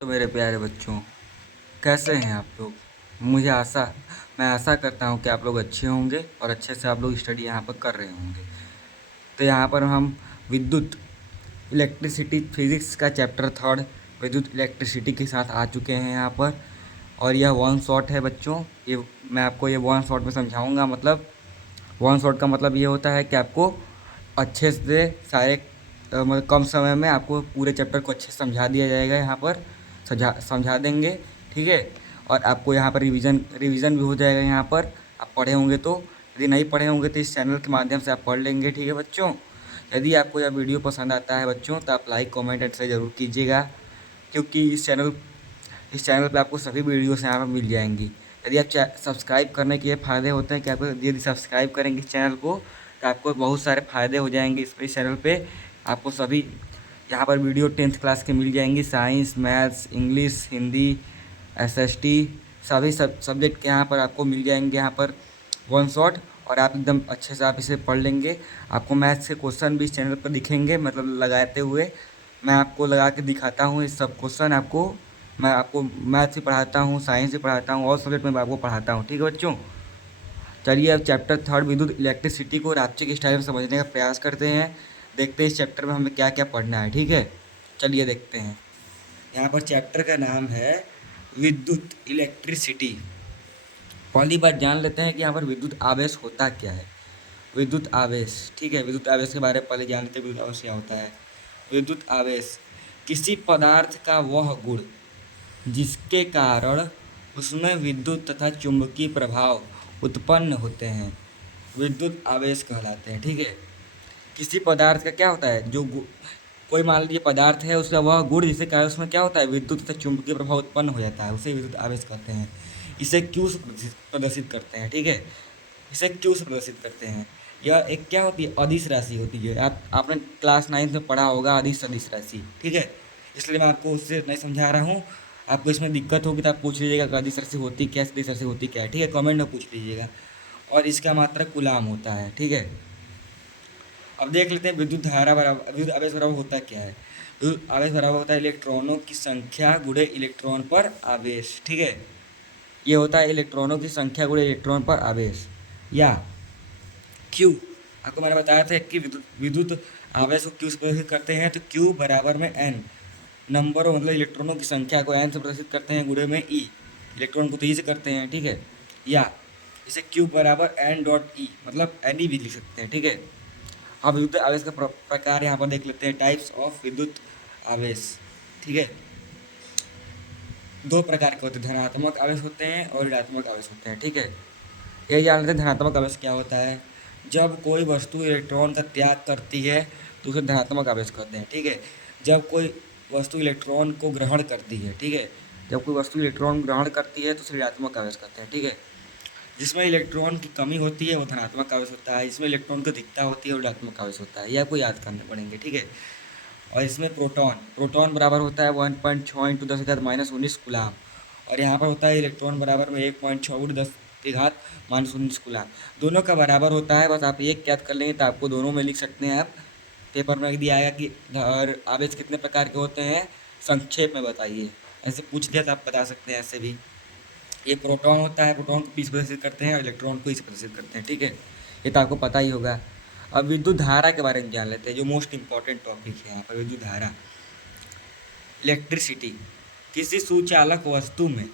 तो मेरे प्यारे बच्चों, कैसे हैं आप लोग। मुझे आशा मैं आशा करता हूं कि आप लोग अच्छे होंगे और अच्छे से आप लोग स्टडी यहाँ पर कर रहे होंगे। तो यहाँ पर हम विद्युत इलेक्ट्रिसिटी फिजिक्स का चैप्टर थर्ड विद्युत इलेक्ट्रिसिटी के साथ आ चुके हैं यहाँ पर। और यह वन शॉट है बच्चों। ये मैं आपको ये वन शॉट में समझाऊंगा। मतलब वन शॉट का मतलब ये होता है कि आपको अच्छे से सारे मतलब कम समय में आपको पूरे चैप्टर को अच्छे से समझा दिया जाएगा। यहाँ पर समझा समझा देंगे, ठीक है। और आपको यहाँ पर रिवीजन रिवीजन भी हो जाएगा। यहाँ पर आप पढ़े होंगे तो, यदि नहीं पढ़े होंगे तो इस चैनल के माध्यम से आप पढ़ लेंगे, ठीक है बच्चों। यदि आपको यह वीडियो पसंद आता है बच्चों तो आप लाइक कमेंट एंड शेयर ज़रूर कीजिएगा, क्योंकि इस चैनल पे आपको सभी वीडियोस यहाँ पर मिल जाएंगी। यदि आप सब्सक्राइब करने के ये फ़ायदे होते हैं कि आपको यदि सब्सक्राइब करेंगे इस चैनल को तो आपको बहुत सारे फ़ायदे हो जाएंगे। इस चैनल पे आपको सभी यहाँ पर वीडियो 10th क्लास के मिल जाएंगी। Science, maths, English, Hindi, SST सभी सब्जेक्ट के यहाँ पर आपको मिल जाएंगे यहाँ पर वन शॉट। और आप एकदम अच्छे से आप इसे पढ़ लेंगे। आपको मैथ्स के क्वेश्चन भी इस चैनल पर दिखेंगे, मतलब लगाते हुए मैं आपको लगा के दिखाता हूँ। इस सब क्वेश्चन आपको मैं आपको मैथ्स भी पढ़ाता हूँ, साइंस भी पढ़ाता हूँ, और सब्जेक्ट में मैं आपको पढ़ाता हूँ, ठीक है बच्चों। चलिए अब चैप्टर थर्ड विद्युत इलेक्ट्रिसिटी को रात्रि के स्टाइल में समझने का प्रयास करते हैं। देखते हैं इस चैप्टर में हमें क्या क्या पढ़ना है, ठीक है। चलिए देखते हैं। यहाँ पर चैप्टर का नाम है विद्युत इलेक्ट्रिसिटी। पहली बात जान लेते हैं कि यहाँ पर विद्युत आवेश होता क्या है। विद्युत आवेश, ठीक है। विद्युत आवेश के बारे में पहले जान लेते हैं विद्युत आवेश क्या होता है। विद्युत आवेश किसी पदार्थ का वह गुण जिसके कारण उसमें विद्युत तथा चुंबकीय प्रभाव उत्पन्न होते हैं, विद्युत आवेश कहलाते हैं, ठीक है। किसी पदार्थ का क्या होता है, कोई मान लीजिए पदार्थ है, उसका वह गुण जिसके कारण उसमें क्या होता है, विद्युत तथा चुंबकीय प्रभाव उत्पन्न हो जाता है, उसे विद्युत आवेश कहते हैं। इसे क्यू से प्रदर्शित करते हैं, ठीक है। इसे क्यू से प्रदर्शित करते हैं। यह एक क्या होती है, अदिश राशि होती है। आपने क्लास 9th में पढ़ा होगा अदिश सदिश राशि, ठीक है। इसलिए मैं आपको उससे नहीं समझा रहा हूँ। आपको इसमें दिक्कत होगी तो आप पूछ लीजिएगा कि अदिश राशि होती क्या है, सदिश राशि होती क्या है, ठीक है। कमेंट में पूछ लीजिएगा। और इसका मात्रक कूलाम होता है, ठीक है। अब देख लेते हैं विद्युत धारा बराबर विद्युत आवेश बराबर होता क्या है। विद्युत आवेश बराबर होता है इलेक्ट्रॉनों की संख्या गुणे इलेक्ट्रॉन पर आवेश, ठीक है। ये होता है इलेक्ट्रॉनों की संख्या गुणे इलेक्ट्रॉन पर आवेश, या क्यू। आपको मैंने बताया था कि विद्युत आवेश को क्यू से प्रदर्शित करते हैं, तो क्यू बराबर में एन नंबर मतलब इलेक्ट्रॉनों की संख्या को एन से प्रदर्शित करते हैं, गुणे में ई इलेक्ट्रॉन को तो ई से करते हैं, ठीक है। या इसे क्यू बराबर एन डॉट ई मतलब एन ई भी लिख सकते हैं, ठीक है। अब विद्युत आवेश का प्रकार यहाँ पर देख लेते हैं, टाइप्स ऑफ विद्युत आवेश, ठीक है। दो प्रकार के होते हैं, धनात्मक आवेश होते हैं और ऋणात्मक आवेश होते हैं, ठीक है। ये जान लेते हैं धनात्मक आवेश क्या होता है। जब कोई वस्तु इलेक्ट्रॉन का त्याग करती है तो उसे धनात्मक आवेश कहते हैं, ठीक है। जब कोई वस्तु इलेक्ट्रॉन को ग्रहण करती है, ठीक है। जब कोई वस्तु इलेक्ट्रॉन ग्रहण करती है तो उसे ऋणात्मक आवेश कहते हैं, ठीक है। जिसमें इलेक्ट्रॉन की कमी होती है वो धनात्मक आवेश होता है, जिसमें इलेक्ट्रॉन की अधिकता होती है वो ऋणात्मक आवेश होता है। ये आपको याद करने पड़ेंगे, ठीक है। और इसमें प्रोटॉन प्रोटॉन बराबर होता है 1.6 इंटू 10⁻19 कूलाम। और यहाँ पर होता है इलेक्ट्रॉन बराबर में 1.6 इंटू 10⁻19 कूलाम। दोनों का बराबर होता है, बस आप एक याद कर लेंगे तो आपको दोनों में लिख सकते हैं। आप पेपर में दिया आएगा कि आवेश कितने प्रकार के होते हैं, संक्षेप में बताइए। ऐसे पूछ दिया तो आप बता सकते हैं ऐसे भी। ये प्रोटॉन होता है, प्रोटॉन को पी से प्रदर्शित करते हैं और इलेक्ट्रॉन को इस प्रदर्शित करते हैं, ठीक है। ये तो आपको पता ही होगा। अब विद्युत धारा के बारे में जान लेते हैं, जो मोस्ट इंपॉर्टेंट टॉपिक है यहाँ पर। विद्युत धारा इलेक्ट्रिसिटी किसी सुचालक वस्तु में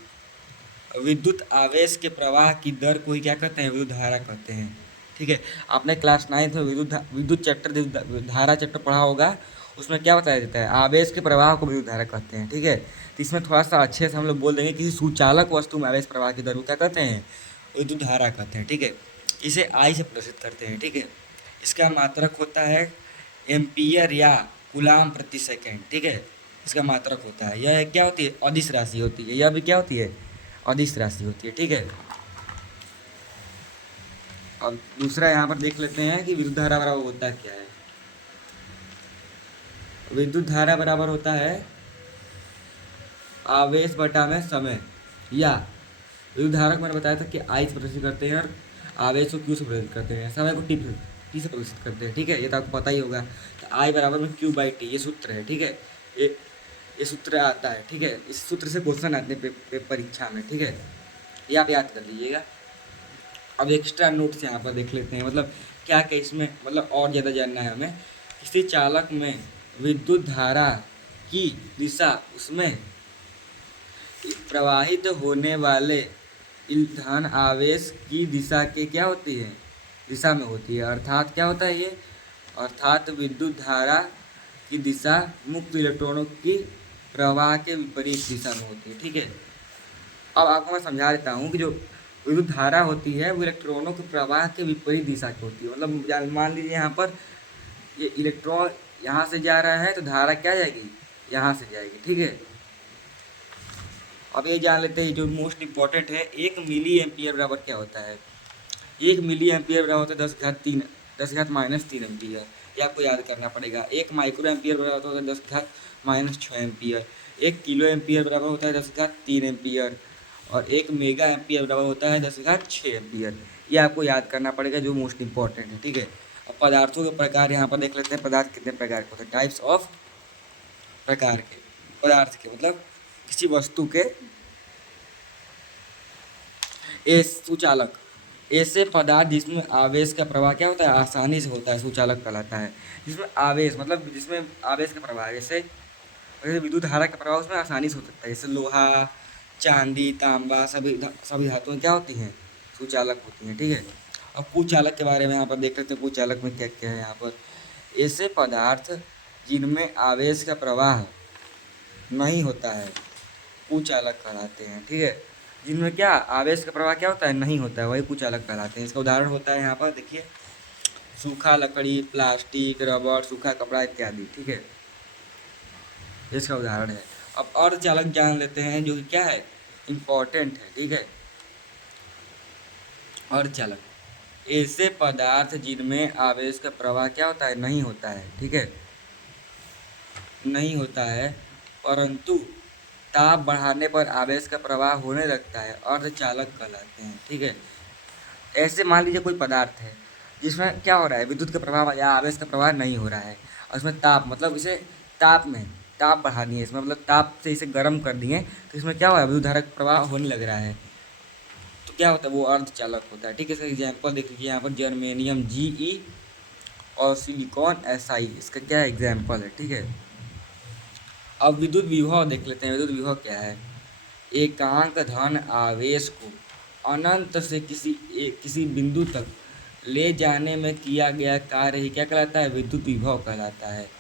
विद्युत आवेश के प्रवाह की दर को ही क्या कहते हैं, विद्युत धारा कहते हैं, ठीक है। आपने क्लास 9th में विद्युत चैप्टर धारा चैप्टर पढ़ा होगा। उसमें क्या बताया जाता है, आवेश के प्रवाह को विद्युत धारा कहते हैं, ठीक है। तो इसमें थोड़ा सा अच्छे से हम लोग बोल देंगे, किसी सुचालक वस्तु में आवेश प्रवाह की दर को क्या कहते हैं, विद्युत धारा कहते हैं, ठीक है। इसे आई से प्रदर्शित करते हैं, ठीक है। इसका मात्रक होता है एम्पियर या कूलाम प्रति सेकेंड, ठीक है। इसका मात्रक होता है। यह क्या होती है, अदिश राशि होती है। यह भी क्या होती है, अदिश राशि होती है, ठीक है। अब दूसरा यहाँ पर देख लेते हैं कि विद्युत धारा बराबर होता क्या है। विद्युत धारा बराबर होता है आवेश बटा में समय, या विद्युत धारा को मैंने बताया था कि आई से प्रदर्शित करते हैं और आवेश को क्यू से प्रदर्शित करते हैं, समय को टी से प्रदर्शित करते हैं, ठीक है। ये तो आपको पता ही होगा। तो आई बराबर में क्यू बाई टी, ये सूत्र है, ठीक है। ये ये सूत्र आता है, ठीक है। इस सूत्र से क्वेश्चन आते हैं परीक्षा में, ठीक है। ये आप याद कर लीजिएगा। अब एक्स्ट्रा नोट्स यहाँ पर देख लेते हैं, मतलब क्या क्या इसमें, मतलब और ज़्यादा जानना है हमें। किसी चालक में विद्युत धारा की दिशा उसमें प्रवाहित होने वाले ईंधन आवेश की दिशा के क्या होती है, दिशा में होती है। अर्थात क्या होता है ये, अर्थात विद्युत धारा की दिशा मुक्त इलेक्ट्रॉनों की प्रवाह के विपरीत दिशा में होती है, ठीक है। अब आपको मैं समझा देता हूँ कि जो विद्युत धारा होती है वो इलेक्ट्रॉनों के प्रवाह के विपरीत दिशा की होती है। मतलब मान लीजिए यहाँ पर ये इलेक्ट्रॉन यहाँ से जा रहा है तो धारा क्या जाएगी, यहाँ से जाएगी, ठीक है। अब ये जान लेते हैं जो मोस्ट इम्पॉर्टेंट है, 1 मिली एम्पियर बराबर क्या होता है। 1 मिली एम्पियर बराबर होता है 10⁻³ एम्पियर। ये आपको याद करना पड़ेगा। 1 माइक्रो एम्पियर बराबर होता है 10⁻⁻6 एम्पियर। 1 किलो एम्पियर बराबर होता है 10⁻³ एम्पियर। और 1 मेगा एम्पियर बराबर होता है 10⁻6 एम्पियर। ये आपको याद करना पड़ेगा, जो मोस्ट इंपॉर्टेंट है, ठीक है। अब पदार्थों के प्रकार यहाँ पर देख लेते हैं। पदार्थ कितने प्रकार के होते हैं, टाइप्स ऑफ प्रकार के पदार्थ के, मतलब किसी वस्तु के सुचालक। ऐसे पदार्थ जिसमें आवेश का प्रवाह क्या होता है, आसानी से होता है, सुचालक कहलाता है। जिसमें आवेश मतलब जिसमें आवेश का प्रवाह, जैसे विद्युत धारा का प्रवाह उसमें आसानी से हो सकता है। जैसे लोहा, चांदी, तांबा, सभी धातुएं क्या होती हैं, सुचालक होती हैं, ठीक है। अब कुचालक के बारे में यहाँ पर देख लेते हैं। कुचालक में क्या क्या है यहाँ पर। ऐसे पदार्थ जिनमें आवेश का प्रवाह नहीं होता है कुचालक कहलाते हैं, ठीक है। जिनमें क्या आवेश का प्रवाह क्या होता है, नहीं होता है, वही कुचालक कहलाते हैं। इसका उदाहरण होता है यहाँ पर देखिए, सूखा लकड़ी, प्लास्टिक, रबड़, सूखा कपड़ा इत्यादि, ठीक है। इसका उदाहरण है। अब अर्धचालक जान लेते हैं, जो कि क्या है, इम्पोर्टेंट है, ठीक है। अर्धचालक ऐसे पदार्थ जिनमें आवेश का प्रवाह क्या होता है, नहीं होता है, ठीक है, नहीं होता है, परंतु ताप बढ़ाने पर आवेश का प्रवाह होने लगता है, अर्धचालक कहलाते हैं, ठीक है। ऐसे मान लीजिए कोई पदार्थ है जिसमें क्या हो रहा है, विद्युत का प्रवाह या आवेश का प्रवाह नहीं हो रहा है, और उसमें ताप, मतलब इसे ताप बढ़ानी है इसमें, मतलब ताप से इसे गर्म कर दिए तो इसमें क्या हो रहा है, विद्युत धारा का प्रवाह होने लग रहा है, तो क्या होता है, वो अर्धचालक होता है, ठीक है। इसका एग्जाम्पल देख लीजिए यहाँ पर, जर्मेनियम Ge और सिलिकॉन Si, इसका क्या एग्जाम्पल है, ठीक है। अब विद्युत विभव देख लेते हैं। विद्युत विभव क्या है, एकांक धन आवेश को अनंत से किसी बिंदु तक ले जाने में किया गया कार्य ही क्या कहलाता है, विद्युत विभव कहलाता है।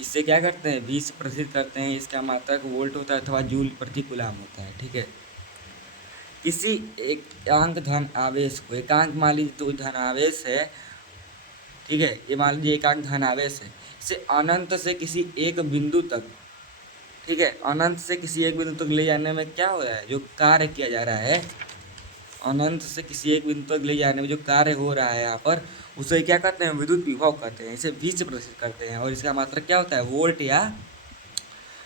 इससे क्या करते हैं, V से प्रदर्शित करते हैं। इसका मात्रक वोल्ट होता है अथवा जूल प्रति कूलम होता है, ठीक है। किसी एकांक धन आवेश को, एकांक मान लीजिए तो धन आवेश है, ठीक है, ये मान लीजिए एकांक धन आवेश है। इसे अनंत से किसी एक बिंदु तक, ठीक है, अनंत से किसी एक बिंदु तक ले जाने में क्या हो रहा है, जो कार्य किया जा रहा है, अनंत से किसी एक बिंदु तक ले जाने में जो कार्य हो रहा है यहाँ पर, उसे क्या कहते हैं, विद्युत विभव कहते हैं। इसे V से प्रदर्शित करते हैं, और इसका मात्रक क्या होता है, वोल्ट या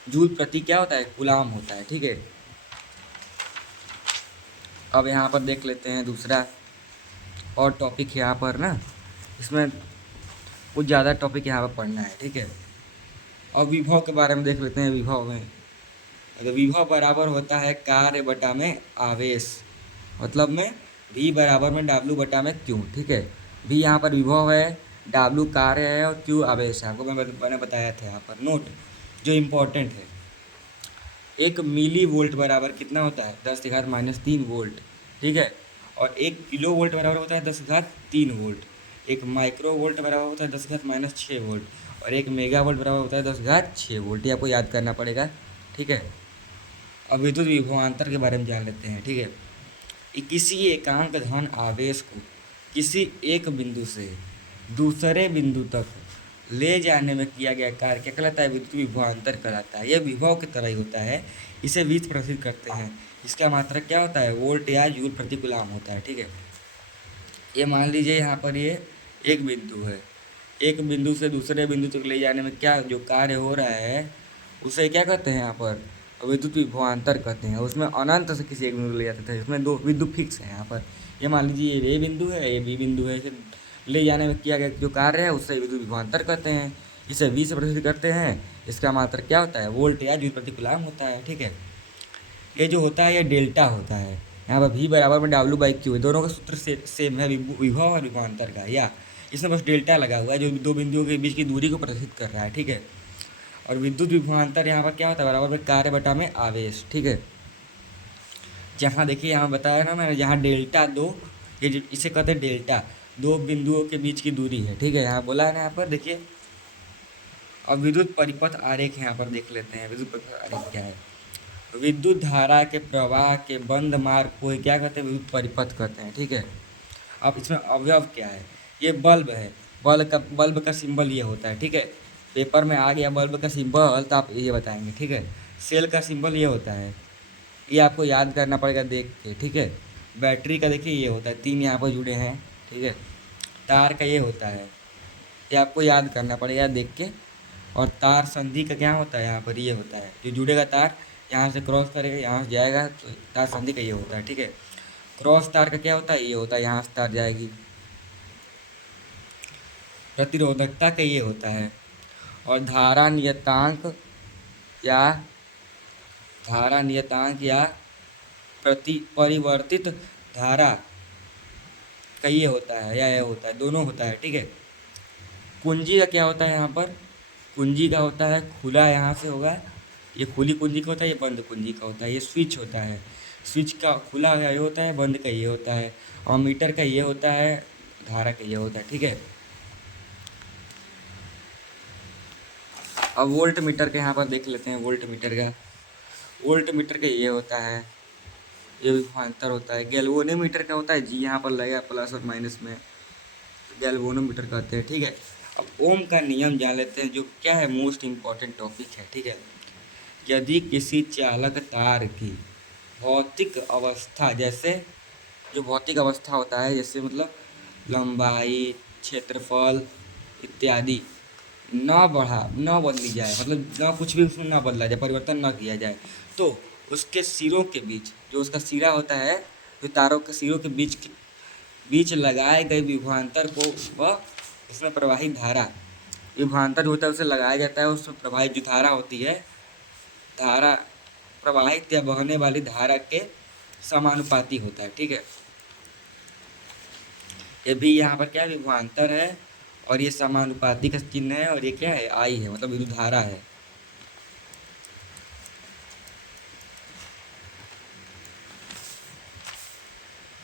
जूल प्रति क्या होता है, कूलम होता है, ठीक है। अब यहाँ पर देख लेते हैं दूसरा और टॉपिक है यहाँ पर ना, इसमें कुछ ज़्यादा टॉपिक यहाँ पर पढ़ना है, ठीक है। और विभव के बारे में देख लेते हैं। विभव में तो विभव बराबर होता है कार्य बटा में आवेश, मतलब में V बराबर में W बटा में Q, ठीक है। V यहाँ पर विभव है, W कार्य है और Q आवेश है। आपको मैंने बताया था यहाँ पर नोट जो इम्पोर्टेंट है। 1 मिली वोल्ट बराबर कितना होता है, 10⁻³ वोल्ट, ठीक है। और 1 किलो वोल्ट बराबर होता है 10⁻³ वोल्ट। 1 माइक्रो वोल्ट बराबर होता है 10⁻⁻6 वोल्ट। और 1 मेगा वोल्ट बराबर होता है 10⁻6 वोल्ट। ये आपको याद करना पड़ेगा, ठीक है। अब विद्युत विभवांतर के बारे में जान लेते हैं, ठीक है। किसी एकांक धन आवेश को किसी एक बिंदु से दूसरे बिंदु तक ले जाने में किया गया कार्य क्या कहलाता है, विद्युत विभवांतर कहलाता है। यह विभव की तरह ही होता है, इसे V से प्रदर्शित करते हैं। इसका मात्रक क्या होता है, वोल्ट या जूल प्रति कूलम होता है, ठीक है। ये मान लीजिए यहाँ पर ये एक बिंदु है, एक बिंदु से दूसरे बिंदु तक ले जाने में क्या जो कार्य हो रहा है उसे क्या कहते हैं यहाँ पर, विद्युत विभवांतर कहते हैं। उसमें अनंत से किसी एक बिंदु ले जाते थे, इसमें 2 बिंदु फिक्स है यहाँ पर। ये मान लीजिए ये A बिंदु है, ये B बिंदु है, इसे ले जाने में किया गया जो कार्य है उससे विद्युत विभवांतर कहते हैं। इसे V से प्रदर्शित करते हैं। इसका मात्रक क्या होता है? वोल्ट या जूल प्रति कूलाम होता है। ठीक है, ये जो होता है ये डेल्टा होता है। यहाँ पर V बराबर में W/Q है, दोनों का सूत्र सेम है, विभव और विभवांतर का। या इसमें बस डेल्टा लगा हुआ है जो दो बिंदुओं के बीच की दूरी को प्रदर्शित कर रहा है। ठीक है, और विद्युत विभवांतर यहाँ पर क्या होता है? बराबर में कार्य बटा में आवेश। ठीक है, जहाँ देखिए यहाँ बताया ना मैंने, जहाँ डेल्टा दो, ये इसे कहते हैं डेल्टा, दो बिंदुओं के बीच की दूरी है। ठीक है, यहाँ बोला है ना, यहाँ पर देखिए। अब विद्युत परिपथ आरेख यहाँ पर देख लेते हैं, विद्युत परिपथ आरेख क्या है। विद्युत धारा के प्रवाह के बंद मार्ग को क्या कहते हैं? विद्युत परिपथ कहते हैं। ठीक है, अब इसमें अवयव क्या है? ये बल्ब है, बल्ब का सिंबल ये होता है। ठीक है, पेपर में आ गया बल्ब का सिंबल तो आप ये बताएंगे। ठीक है, सेल का सिंबल ये होता है, ये आपको याद करना पड़ेगा देख के। ठीक है, बैटरी का देखिए ये होता है, 3 यहाँ पर जुड़े हैं। ठीक है, तार का ये होता है, ये आपको याद करना पड़ेगा देख के। और तार संधि का क्या होता है? यहाँ पर ये होता है, जो जुड़ेगा तार यहाँ से क्रॉस करेगा, यहाँ से जाएगा, तो तार संधि का ये होता है। ठीक है, क्रॉस तार का क्या होता है? ये होता है, यहाँ से तार जाएगी। प्रतिरोधकता का ये होता है। और धारा नियतांक या परिवर्तित धारा का ये होता है, या ये होता है, दोनों होता है। ठीक है, कुंजी का क्या होता है? यहाँ पर कुंजी का होता है खुला, यहाँ से होगा, ये खुली कुंजी का होता है, ये बंद कुंजी का होता है। ये स्विच होता है, स्विच का खुला ये होता है, बंद का ये होता है। और मीटर का ये होता है, धारा का ये होता है। ठीक है, अब वोल्ट मीटर के यहाँ पर देख लेते हैं। वोल्ट मीटर का ये होता है, ये विभवांतर होता है। गैल्वेनोमीटर का होता है जी, यहाँ पर लगेगा प्लस और माइनस में, गैल्वेनोमीटर कहते हैं। ठीक है, अब ओम का नियम जान लेते हैं, जो क्या है? मोस्ट इम्पॉर्टेंट टॉपिक है। ठीक है, यदि किसी चालक तार की भौतिक अवस्था, जैसे जो भौतिक अवस्था होता है, जैसे मतलब लंबाई, क्षेत्रफल इत्यादि न बदली जाए, मतलब न कुछ भी उसमें न बदला जाए, परिवर्तन न किया जाए, तो उसके सिरों के बीच, जो उसका सिरा होता है, जो तारों के सिरों के बीच लगाए गए विभवांतर को वह उसमें प्रवाहित धारा, विभवांतर जो होता है उसे लगाया जाता है, उसमें प्रवाहित जो धारा होती है, धारा प्रवाहित या बहने वाली धारा के समानुपाती होता है। ठीक है, ये भी यहाँ पर क्या विभवांतर है, और ये समानुपाती का चिन्ह है, और ये क्या है? आई है, मतलब विद्युत धारा है।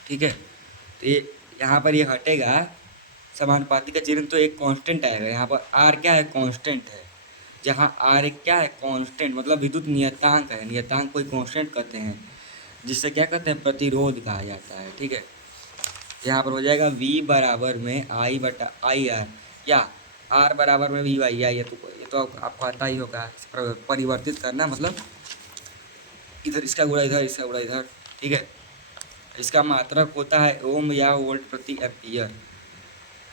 ठीक है, तो ये यहाँ पर ये हटेगा समानुपाती का चिन्ह, तो एक कांस्टेंट आएगा। यहाँ पर आर क्या है? कांस्टेंट है। जहाँ आर एक क्या है? कांस्टेंट, मतलब विद्युत नियतांक है। नियतांक कोई कांस्टेंट कहते हैं, जिससे क्या कहते हैं? प्रतिरोध कहा जाता है। ठीक है, यहाँ पर हो जाएगा V बराबर में I बटा आई आर, या R बराबर में V बाई आई। ये तो आपको आता ही होगा, परिवर्तित करना, मतलब इधर इसका गुणा इधर, इसका गुणा इधर। ठीक है, इसका मात्रक होता है ओम या वोल्ट प्रति एम्पियर।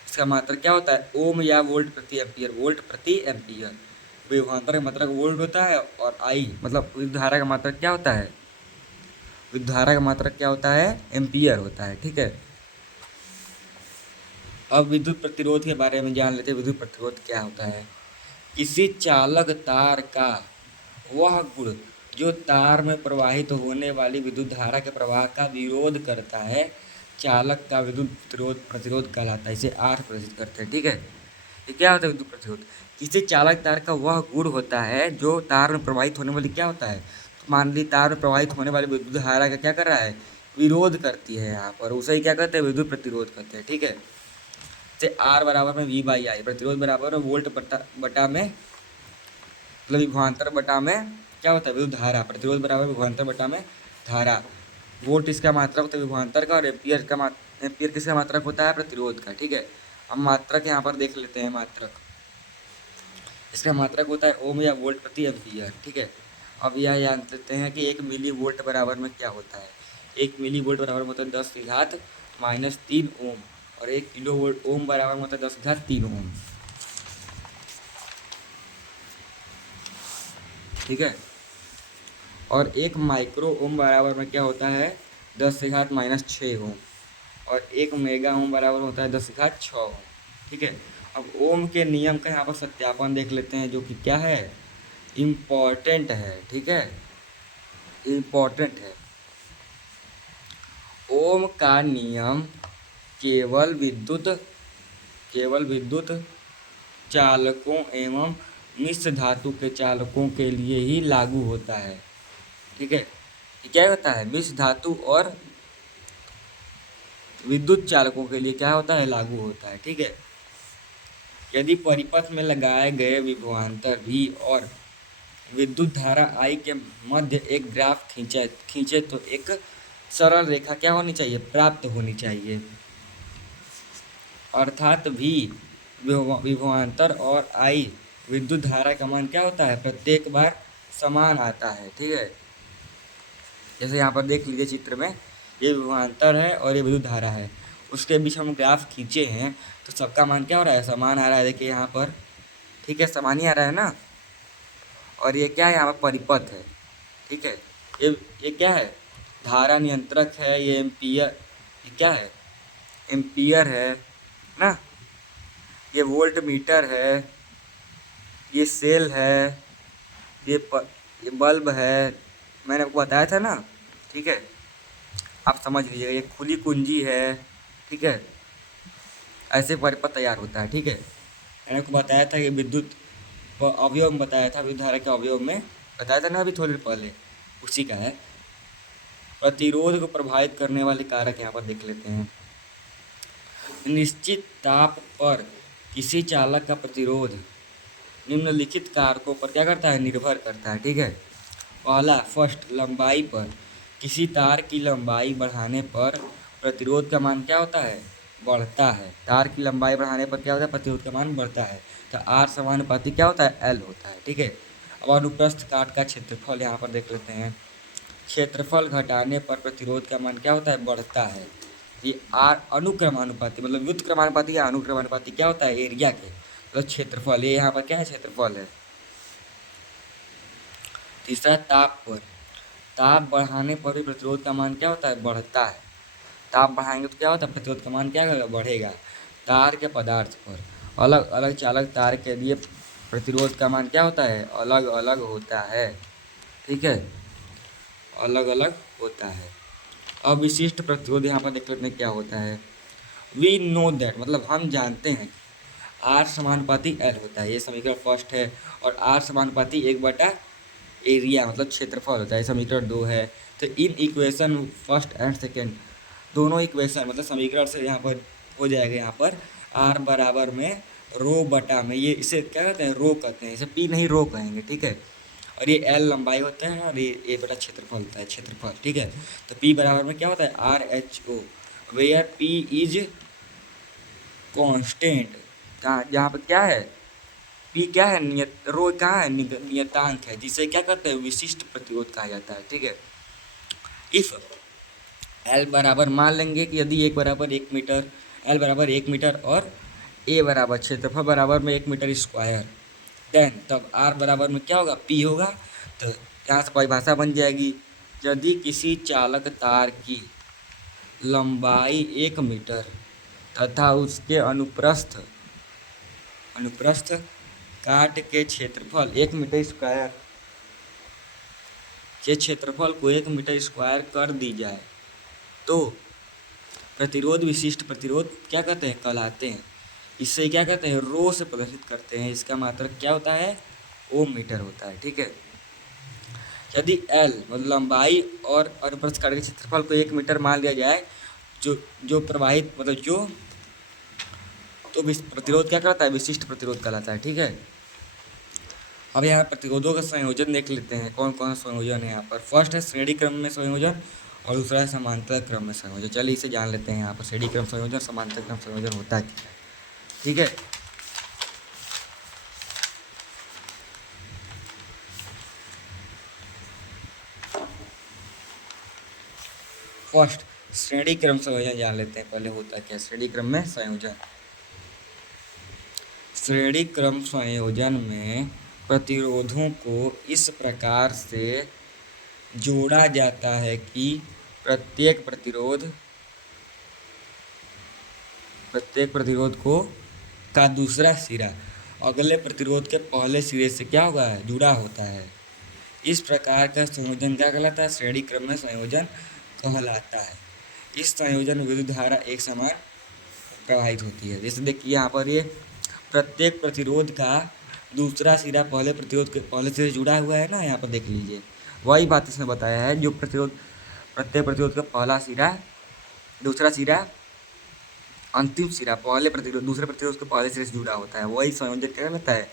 इसका मात्रक क्या होता है? ओम या वोल्ट प्रति एम्पियर, वोल्ट प्रति एम्पियर। विभवांतर का मात्रक वोल्ट होता है, और I मतलब विद्युत धारा का मात्रक क्या होता है? विद्युत धारा का मात्रक क्या होता है? एम्पियर होता है। ठीक है, अब विद्युत प्रतिरोध के बारे में जान लेते हैं। विद्युत प्रतिरोध क्या होता है? किसी चालक तार का वह गुण जो तार में प्रवाहित होने वाली विद्युत धारा के प्रवाह का विरोध करता है, चालक का विद्युत प्रतिरोध कहलाता है। इसे R प्रदर्शित करते हैं। ठीक है, ये क्या होता है? विद्युत प्रतिरोध किसी चालक तार का वह गुण होता है जो तार में प्रवाहित होने वाली क्या होता है? तो मान ली तार में प्रवाहित होने वाली विद्युत धारा का क्या कर रहा है? विरोध करती है। यहाँ पर उसे ही क्या कहते हैं? विद्युत प्रतिरोध कहते हैं। ठीक है, से R बराबर में V बाई आई, प्रतिरोध बराबर में वोल्ट बटा में, मतलब विभवांतर बटा में क्या होता है? विद्युत धारा। प्रतिरोध बराबर विभवांतर बटा में धारा। वोल्ट इसका मात्रक होता है विभवांतर का, और एम्पियर किसका मात्रक होता है? प्रतिरोध का। ठीक है, अब मात्रक यहाँ पर देख लेते हैं। मात्रक, इसका मात्रक होता है ओम या वोल्ट प्रति एम्पियर। ठीक है, अब यह जान लेते हैं कि 1 मिली वोल्ट बराबर में क्या होता है। 1 मिली वोल्ट बराबर होता है 10 की घात -3 ओम, और 1 किलो वोल्ट ओम बराबर होता है 10 की घात 3 ओम। ठीक है, और 1 माइक्रो ओम बराबर में क्या होता है? 10 की घात -6 ओम, और 1 मेगा ओम बराबर होता है 10 की घात 6 ओम। ठीक है, अब ओम के नियम का यहाँ पर सत्यापन देख लेते हैं, जो कि क्या है? इम्पोर्टेंट है, ठीक है, इम्पोर्टेंट है। ओम का नियम केवल विद्युत केवल विद्युत चालकों एवं मिश्र धातु के चालकों के लिए ही लागू होता है, ठीक है। ये क्या होता है, मिश्र धातु और विद्युत चालकों के लिए क्या होता है, लागू होता है, ठीक है। यदि परिपथ में लगाए गए विभवांतर V और विद्युत धारा I के मध्य एक ग्राफ खींचे तो एक सरल रेखा क्या होनी चाहिए, प्राप्त होनी चाहिए। अर्थात V विभवांतर और I विद्युत धारा का मान क्या होता है, प्रत्येक बार समान आता है, ठीक है। जैसे यहाँ पर देख लीजिए चित्र में, ये विभवांतर है और ये विद्युत धारा है, उसके बीच हम ग्राफ खींचे हैं तो सबका मान क्या हो रहा है, समान आ रहा है। देखिए यहाँ पर, ठीक है, समान ही आ रहा है ना। और ये क्या है, यहाँ पर परिपथ है, ठीक है। ये क्या है, धारा नियंत्रक है, ये एम्पियर, ये क्या है, एम्पियर है ना। ये वोल्ट मीटर है, ये सेल है, ये बल्ब है, मैंने आपको बताया था ना, ठीक है। आप समझ लीजिएगा, ये खुली कुंजी है, ठीक है। ऐसे परिपथ तैयार होता है, ठीक है। मैंने आपको बताया था कि विद्युत अवयव में बताया था, विद्युत धारा के अवयव में बताया था ना अभी थोड़ी देर पहले, उसी का है। प्रतिरोध को प्रभावित करने वाले कारक यहाँ पर देख लेते हैं। निश्चित ताप पर किसी चालक का प्रतिरोध निम्नलिखित कारकों पर क्या करता है, निर्भर करता है, ठीक है। पहला, फर्स्ट, लंबाई पर। किसी तार की लंबाई बढ़ाने पर प्रतिरोध का मान क्या होता है, बढ़ता है। तार की लंबाई बढ़ाने पर क्या होता है, प्रतिरोध का मान बढ़ता है। तो R समानुपाती क्या होता है, L होता है, ठीक है। अब अनुप्रस्थ काट का क्षेत्रफल यहाँ पर देख लेते हैं। क्षेत्रफल घटाने पर प्रतिरोध का मान क्या होता है, बढ़ता है। ये R अनुक्रमानुपाती, मतलब व्युत्क्रमानुपाती या अनुक्रमानुपाती क्या होता है, एरिया के, मतलब क्षेत्रफल। ये यहाँ पर क्या है, क्षेत्रफल है। तीसरा, ताप पर। ताप बढ़ाने पर भी प्रतिरोध का मान क्या होता है, बढ़ता है। ताप बढ़ाएंगे तो क्या होता है, प्रतिरोध का मान क्या करेगा, बढ़ेगा। तार के पदार्थ पर, अलग अलग चालक तार के लिए प्रतिरोध का मान क्या होता है, अलग अलग होता है, ठीक है, अलग अलग होता है। अब विशिष्ट प्रतिरोध यहाँ पर देख लेते हैं क्या होता है। वी नो दैट, मतलब हम जानते हैं R समानुपाती L होता है, ये समीकरण फर्स्ट है। और R समानुपाती 1/, एरिया मतलब क्षेत्रफल होता है, समीकरण 2 है। तो in equation first and second दोनों इक्वेशन, मतलब समीकरण से यहाँ पर हो जाएगा, यहाँ पर R बराबर में रो बटा में, ये इसे क्या कहते हैं, रो कहते हैं, इसे P नहीं रो कहेंगे, ठीक है। और ये L लंबाई होता है और ये बटा क्षेत्रफल होता है, क्षेत्रफल, ठीक है। तो P बराबर में क्या होता है, RH/O, where P is constant. कहाँ, यहाँ पर क्या है, P क्या है, रो कहाँ है, नियतांक है, जिसे क्या कहते हैं, विशिष्ट प्रतिरोध कहा जाता है, ठीक है। इफ L बराबर, मान लेंगे कि यदि 1 = 1 मीटर, L बराबर 1 मीटर और A बराबर क्षेत्रफल बराबर में 1 मीटर स्क्वायर, देन तब R बराबर में क्या होगा, P होगा। तो यहाँ से परिभाषा बन जाएगी, यदि किसी चालक तार की लंबाई 1 मीटर तथा उसके अनुप्रस्थ काट के क्षेत्रफल 1 मीटर स्क्वायर के क्षेत्रफल को 1 मीटर स्क्वायर कर दी जाए तो प्रतिरोध विशिष्ट प्रतिरोध क्या कहते हैं, कहलाते हैं। इससे क्या कहते हैं, रो से प्रदर्शित करते हैं। इसका मात्रक क्या होता है, ओम मीटर होता है, ठीक है। यदि L मतलब लंबाई और अनुप्रस्थ काट के क्षेत्रफल को 1 मीटर मान लिया जाए, जो प्रवाहित मतलब जो, तो प्रतिरोध क्या कहलाता है, विशिष्ट प्रतिरोध कहलाता है, ठीक है। अब यहाँ प्रतिरोधों का संयोजन देख लेते हैं, कौन कौन सा संयोजन है यहाँ पर। फर्स्ट है श्रेणी क्रम में संयोजन और दूसरा है समांतर क्रम में संयोजन। चलिए इसे जान लेते हैं। यहाँ पर श्रेणी क्रम संयोजन, समांतर क्रम संयोजन होता है, ठीक है। फर्स्ट श्रेणी क्रम संयोजन जान लेते हैं, पहले होता क्या श्रेणी क्रम में संयोजन। श्रेणी क्रम संयोजन में प्रतिरोधों को इस प्रकार से जोड़ा जाता है कि प्रत्येक प्रतिरोध को का दूसरा सिरा अगले प्रतिरोध के पहले सिरे से क्या होगा, जुड़ा होता है। इस प्रकार का संयोजन क्या कहलाता है, श्रेणी क्रम में संयोजन कहलाता है। इस संयोजन में विद्युत धारा एक समान प्रवाहित होती है। जैसे देखिए यहाँ पर ये प्रत्येक प्रतिरोध का दूसरा सिरा पहले प्रतिरोध के पहले सिरे से जुड़ा हुआ है ना, यहाँ पर देख लीजिए वही बात इसमें बताया है। जो प्रत्येक प्रतिरोध का पहला सिरा दूसरा सिरा अंतिम सिरा पहले प्रतिरोध दूसरे प्रतिरोध के पहले सिरे से जुड़ा होता है, वही संयोजन क्या कहलाता है,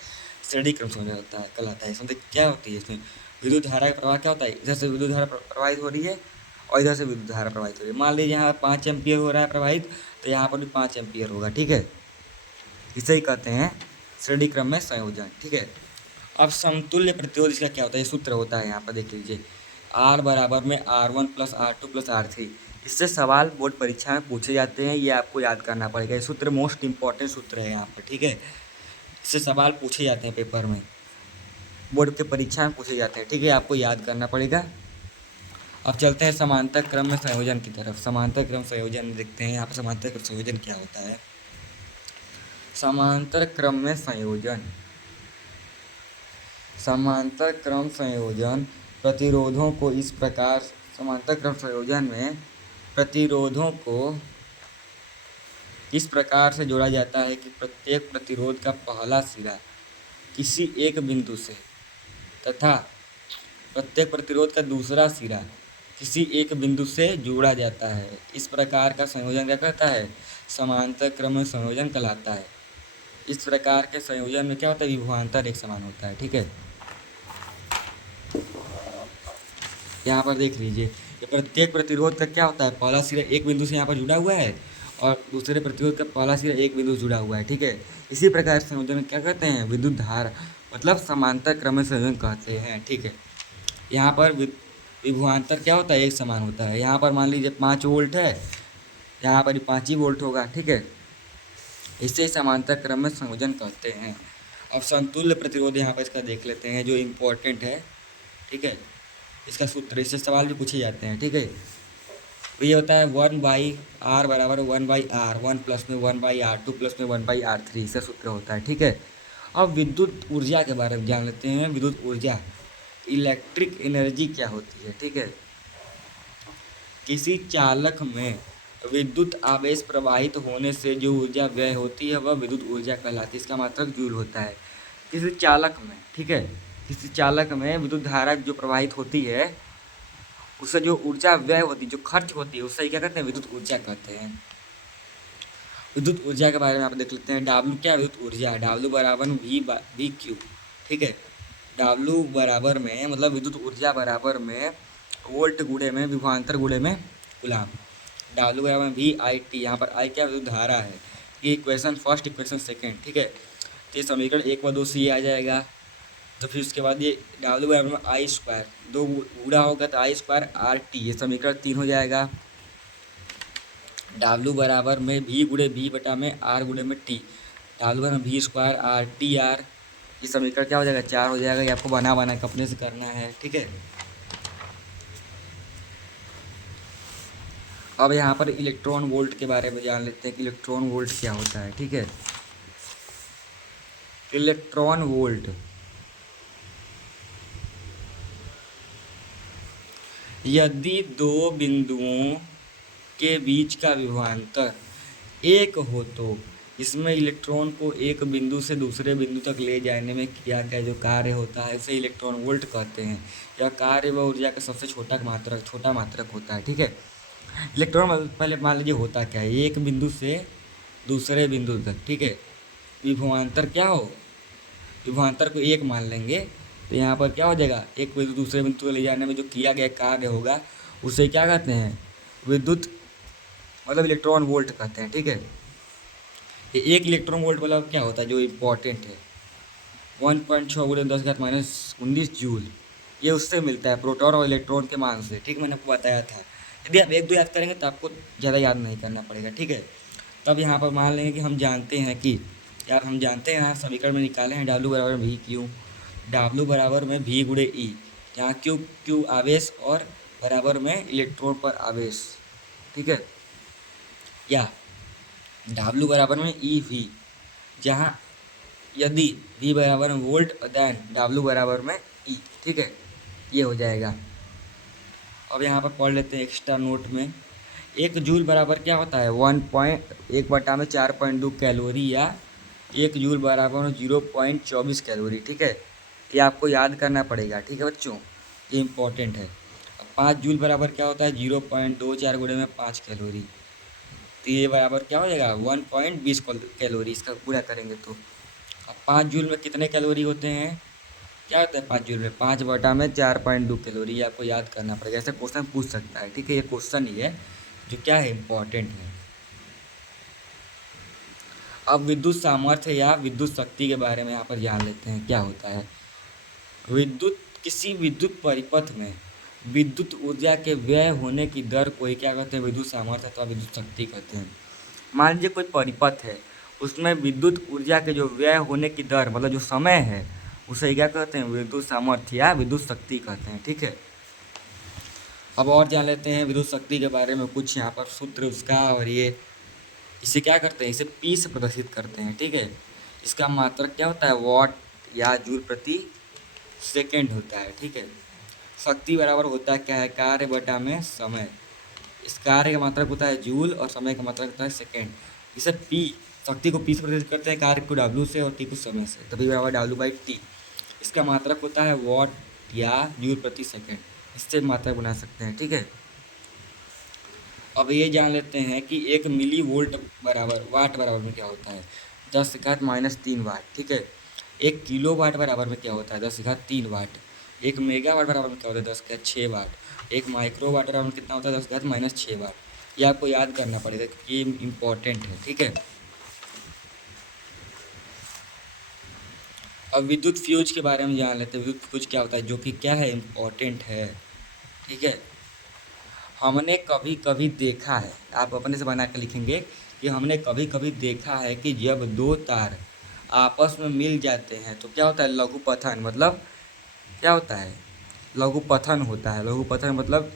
श्रेणी क्रम संयोजन होता है कहलाता है। इसमें क्या होती है, इसमें विद्युत धारा का प्रवाह क्या होता है, इधर से विद्युत धारा प्रवाहित हो रही है और इधर से विद्युत धारा प्रवाहित हो रही है। मान लीजिए यहाँ 5 एम्पियर हो रहा है प्रवाहित, तो यहाँ पर भी 5 एम्पियर होगा, ठीक है। इसे ही कहते हैं श्रेणी क्रम में संयोजन, ठीक है। अब समतुल्य प्रतिरोध इसका क्या होता है, ये सूत्र होता है, यहाँ पर देख लीजिए R बराबर में R1 plus R2 plus R3। इससे सवाल बोर्ड परीक्षा में पूछे जाते हैं, ये आपको याद करना पड़ेगा। ये सूत्र मोस्ट इंपॉर्टेंट सूत्र है यहाँ पर, ठीक है। इससे सवाल पूछे जाते हैं पेपर में, बोर्ड के परीक्षा में पूछे जाते हैं, ठीक है, आपको याद करना पड़ेगा। अब चलते हैं समांतर क्रम में संयोजन की तरफ। समांतर क्रम संयोजन देखते हैं, यहाँ पर समांतर क्रम संयोजन क्या होता है। समांतर क्रम में संयोजन, समांतर क्रम संयोजन प्रतिरोधों को इस प्रकार, समांतर क्रम संयोजन में प्रतिरोधों को इस प्रकार से जोड़ा जाता है कि प्रत्येक प्रतिरोध का पहला सिरा किसी एक बिंदु से तथा प्रत्येक प्रतिरोध का दूसरा सिरा किसी एक बिंदु से जोड़ा जाता है। इस प्रकार का संयोजन क्या कहता है, समांतर क्रम में संयोजन कहलाता है। इस प्रकार के संयोजन में क्या होता है, विभवांतर एक समान होता है, ठीक है। यहाँ पर देख लीजिए, ये प्रत्येक प्रतिरोध का क्या होता है, पहला सिरा एक बिंदु से यहाँ पर जुड़ा हुआ है और दूसरे प्रतिरोध का पहला सिरा एक बिंदु से जुड़ा हुआ है, ठीक है। इसी प्रकार संयोजन क्या कहते हैं, विद्युत धारा, मतलब समांतर क्रम में संयोजन कहते हैं, ठीक है। यहाँ पर विभवांतर क्या होता है, एक समान होता है। यहाँ पर मान लीजिए 5 वोल्ट है, यहाँ पर 5 ही वोल्ट होगा, ठीक है। इसे समांतर क्रम में संयोजन कहते हैं। अब समतुल्य प्रतिरोध यहाँ पर इसका देख लेते हैं, जो इम्पोर्टेंट है, ठीक है। इसका सूत्र, इससे सवाल भी पूछे जाते हैं, ठीक है। तो ये होता है 1/R बराबर 1/R, 1 प्लस में 1/R, 2 प्लस में 1/R3, इसका सूत्र होता है, ठीक है। अब विद्युत ऊर्जा के बारे में जान लेते हैं। विद्युत ऊर्जा, इलेक्ट्रिक एनर्जी क्या होती है, ठीक है। किसी चालक में विद्युत आवेश प्रवाहित होने से जो ऊर्जा व्यय होती है वह विद्युत ऊर्जा कहलाती है। इसका मात्रक जूल होता है। किसी चालक में, ठीक है, किसी चालक में विद्युत धारा जो प्रवाहित होती है उससे जो ऊर्जा व्यय होती है, जो खर्च होती है, उससे क्या कहते हैं, विद्युत ऊर्जा कहते हैं। विद्युत ऊर्जा के बारे में आप देख लेते हैं। W क्या है, विद्युत ऊर्जा, W बराबर V क्यू, ठीक है। W बराबर में मतलब विद्युत ऊर्जा बराबर में वोल्ट गुणे में विभवांतर गुणे में कूलाम। W बराबर VIT, यहाँ पर I क्या विद्युत धारा है। ये इक्वेशन फर्स्ट, इक्वेशन सेकेंड, ठीक है। तो ये समीकरण 1 व 2 से ये आ जाएगा। तो फिर उसके बाद ये W बराबर में I स्क्वायर, 2 गुणा होगा तो I स्क्वायर RT, ये समीकरण 3 हो जाएगा। W बराबर में V गुणे V बटा में R गुणे में T, W बराबर V स्क्वायर RTR, ये समीकरण क्या हो जाएगा, 4 हो जाएगा। ये आपको बना के अपने से करना है, ठीक है। अब यहाँ पर इलेक्ट्रॉन वोल्ट के बारे में जान लेते हैं कि इलेक्ट्रॉन वोल्ट क्या होता है, ठीक है। इलेक्ट्रॉन वोल्ट, यदि दो बिंदुओं के बीच का विभवांतर एक हो तो इसमें इलेक्ट्रॉन को एक बिंदु से दूसरे बिंदु तक ले जाने में किया गया जो कार्य होता है इसे इलेक्ट्रॉन वोल्ट कहते हैं। यह कार्य व ऊर्जा का सबसे छोटा मात्रक होता है, ठीक है। इलेक्ट्रॉन पहले मान लीजिए होता क्या है, एक बिंदु से दूसरे बिंदु तक, ठीक है। विभवांतर क्या हो, विभवांतर को 1 मान लेंगे तो यहाँ पर क्या हो जाएगा, एक बिंदु दूसरे बिंदु को ले जाने में जो किया गया कार्य होगा उसे क्या कहते हैं, विद्युत मतलब इलेक्ट्रॉन वोल्ट कहते हैं, ठीक है। ये 1 इलेक्ट्रॉन वोल्ट मतलब क्या होता है, जो इम्पोर्टेंट है, 1.6 × 10⁻19 जूल, ये उससे मिलता है प्रोटॉन और इलेक्ट्रॉन के मान से, ठीक, मैंने आपको बताया था। यदि आप 1-2 याद करेंगे तो आपको ज़्यादा याद नहीं करना पड़ेगा, ठीक है। तब यहाँ पर मान लेंगे कि हम जानते हैं कि यार हम जानते हैं, यहाँ समीकरण में निकाले हैं W बराबर V क्यू, W बराबर में V गुणे E, जहाँ क्यू आवेश और बराबर में इलेक्ट्रॉन पर आवेश, ठीक है। या W बराबर में EV, जहाँ यदि V बराबर में वोल्ट देन W बराबर में E, ठीक है, ये हो जाएगा। अब यहाँ पर पढ़ लेते हैं एक्स्ट्रा नोट में। 1 जूल बराबर क्या होता है 1/4.2 कैलोरी, या 1 जूल बराबर में 0.24 कैलोरी, ठीक है। ये आपको याद करना पड़ेगा, ठीक है बच्चों, ये इम्पोर्टेंट है। अब 5 जूल बराबर क्या होता है 0.24 गुणे में 5 कैलोरी, तो ये बराबर क्या हो जाएगा 1.20 कैलोरी, इसका पूरा करेंगे तो। अब 5 जूल में कितने कैलोरी होते हैं, क्या होता है 5 जूल में 5/4.2 कैलोरी, ये आपको याद करना पड़ेगा। ऐसे क्वेश्चन पूछ सकता है, ठीक है, ये क्वेश्चन ही है जो क्या है इम्पोर्टेंट है। अब विद्युत सामर्थ्य या विद्युत शक्ति के बारे में यहाँ पर जान लेते हैं क्या होता है। किसी विद्युत परिपथ में विद्युत ऊर्जा के व्यय होने की दर को ही क्या कहते हैं विद्युत सामर्थ्य अथवा विद्युत शक्ति कहते हैं। मान लीजिए कोई परिपथ है, उसमें विद्युत ऊर्जा के जो व्यय होने की दर मतलब जो समय है, उसे क्या कहते हैं विद्युत सामर्थ्य या विद्युत शक्ति कहते हैं, ठीक है। अब और जान लेते हैं विद्युत शक्ति के बारे में कुछ यहाँ पर सूत्र उसका, और ये इसे क्या करते हैं, इसे पी से प्रदर्शित करते हैं, ठीक है। इसका मात्रक क्या होता है वॉट या जूल प्रति सेकेंड होता है, ठीक है। शक्ति बराबर होता है क्या है कार्य बटा में समय। इस कार्य का मात्रक होता है जूल और समय का मात्रक होता है सेकेंड। इसे पी, शक्ति को पी से प्रदर्शित करते हैं, कार्य को डब्ल्यू से और टी को समय से, तभी बराबर W/T। इसका मात्रक होता है वॉट या जूल प्रति सेकेंड, इससे मात्रक बना सकते हैं, ठीक है। अब ये जान लेते हैं कि 1 मिली वोल्ट बराबर वाट बराबर में क्या होता है 10⁻³ वाट, ठीक है। 1 किलो वाट बराबर में क्या होता है 10⁻³ वाट। 1 मेगावाट बराबर में क्या होता है 10⁻6 वाट। 1 माइक्रोवाट बराबर में कितना होता है 10⁻6 वाट। ये आपको याद करना पड़ेगा कि ये इम्पोर्टेंट है, ठीक है। अब विद्युत फ्यूज के बारे में जान लेते हैं। विद्युत फ्यूज क्या होता है जो कि क्या है इम्पोर्टेंट है, ठीक है। हमने कभी कभी देखा है, आप अपने से बना के लिखेंगे कि हमने कभी कभी देखा है कि जब दो तार आपस में मिल जाते हैं तो क्या होता है लघुपथन, मतलब क्या होता है लघुपथन होता है। लघुपथन मतलब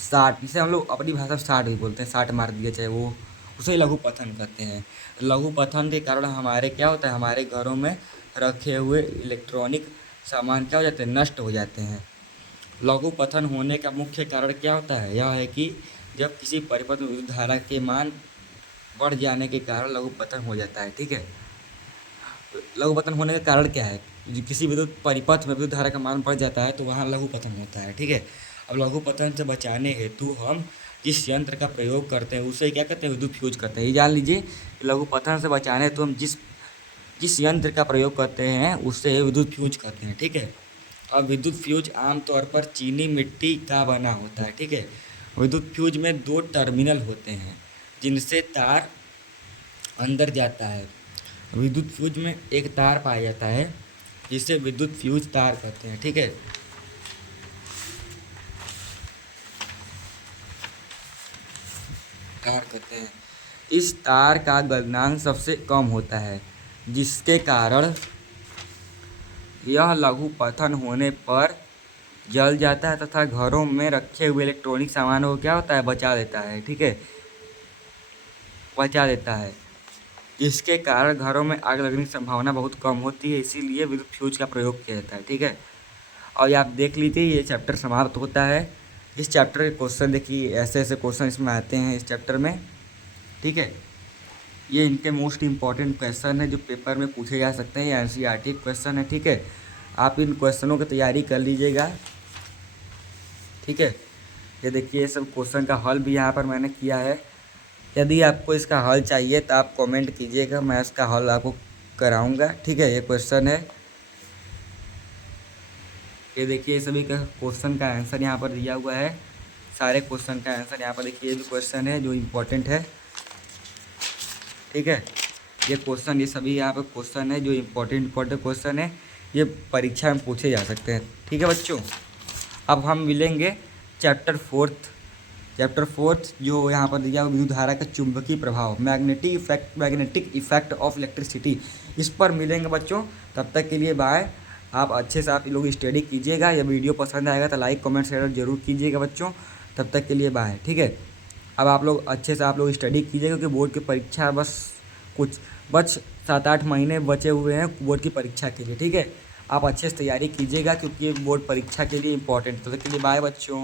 साट, जिसे हम लोग अपनी भाषा में साट भी बोलते हैं, साट मार दिया चाहे वो, उसे लघुपथन कहते हैं। लघुपथन के कारण हमारे क्या होता है हमारे घरों में रखे हुए इलेक्ट्रॉनिक सामान क्या हो जाते हैं नष्ट हो जाते हैं। लघुपथन होने का मुख्य कारण क्या होता है यह है कि जब किसी परिपथ में विद्युत धारा के मान बढ़ जाने के कारण लघुपथन हो जाता है, ठीक है। लघुपथन होने का कारण क्या है, किसी विद्युत परिपथ में विद्युत धारा का मान बढ़ जाता है तो वहाँ लघुपथन होता है, ठीक है। अब लघुपथन से बचाने हेतु हम जिस यंत्र का प्रयोग करते हैं उसे क्या कहते हैं विद्युत फ्यूज करते हैं। ये जान लीजिए लघुपथन से बचाने हेतु हम जिस जिस यंत्र का प्रयोग करते हैं उससे विद्युत फ्यूज करते हैं, ठीक है। अब विद्युत फ्यूज आमतौर पर चीनी मिट्टी का बना होता है, ठीक है। विद्युत फ्यूज में 2 टर्मिनल होते हैं जिनसे तार अंदर जाता है। विद्युत फ्यूज में एक तार पाया जाता है जिसे विद्युत फ्यूज तार कहते हैं, ठीक है। तार कहते हैं। इस तार का गलनांक सबसे कम होता है जिसके कारण यह लघुपथन होने पर जल जाता है तथा घरों में रखे हुए इलेक्ट्रॉनिक सामानों को क्या होता है बचा देता है, ठीक है, बचा देता है। जिसके कारण घरों में आग लगने की संभावना बहुत कम होती है, इसीलिए विद्युत फ्यूज का प्रयोग किया जाता है, ठीक है। और आप देख लीजिए ये चैप्टर समाप्त होता है। इस चैप्टर के क्वेश्चन देखिए ऐसे ऐसे क्वेश्चन इसमें आते हैं इस चैप्टर में, ठीक है। ये इनके मोस्ट इम्पॉर्टेंट क्वेश्चन है जो पेपर में पूछे जा सकते हैं, ये NCERT क्वेश्चन है, ठीक है। आप इन क्वेश्चनों की तैयारी कर लीजिएगा, ठीक है। ये देखिए ये सब क्वेश्चन का हल भी यहाँ पर मैंने किया है। यदि आपको इसका हल चाहिए तो आप कमेंट कीजिएगा, मैं इसका हल आपको कराऊंगा, ठीक है। ये क्वेश्चन है, ये देखिए सभी का क्वेश्चन का आंसर यहाँ पर दिया हुआ है। सारे क्वेश्चन का आंसर यहाँ पर देखिए ये जो क्वेश्चन है जो इम्पोर्टेंट है, ठीक है। ये क्वेश्चन ये सभी यहाँ पर क्वेश्चन है जो इम्पोर्टेंट क्वेश्चन है, ये परीक्षा में पूछे जा सकते हैं, ठीक है बच्चों। अब हम मिलेंगे चैप्टर फोर्थ जो यहाँ पर दिया हुआ विद्युत धारा का चुंबकीय प्रभाव मैग्नेटिक इफेक्ट ऑफ इलेक्ट्रिसिटी, इस पर मिलेंगे बच्चों। तब तक के लिए बाय। आप अच्छे से आप लोग स्टडी कीजिएगा। यह वीडियो पसंद आएगा तो लाइक कमेंट शेयर जरूर कीजिएगा बच्चों। तब तक के लिए बाय, ठीक है। अब आप लोग अच्छे से आप लोग स्टडी कीजिएगा क्योंकि बोर्ड की परीक्षा बस कुछ 7-8 महीने बचे हुए हैं बोर्ड की परीक्षा के लिए, ठीक है। आप अच्छे से तैयारी कीजिएगा क्योंकि ये बोर्ड परीक्षा के लिए इंपॉर्टेंट है। तो के लिए बाय बच्चों।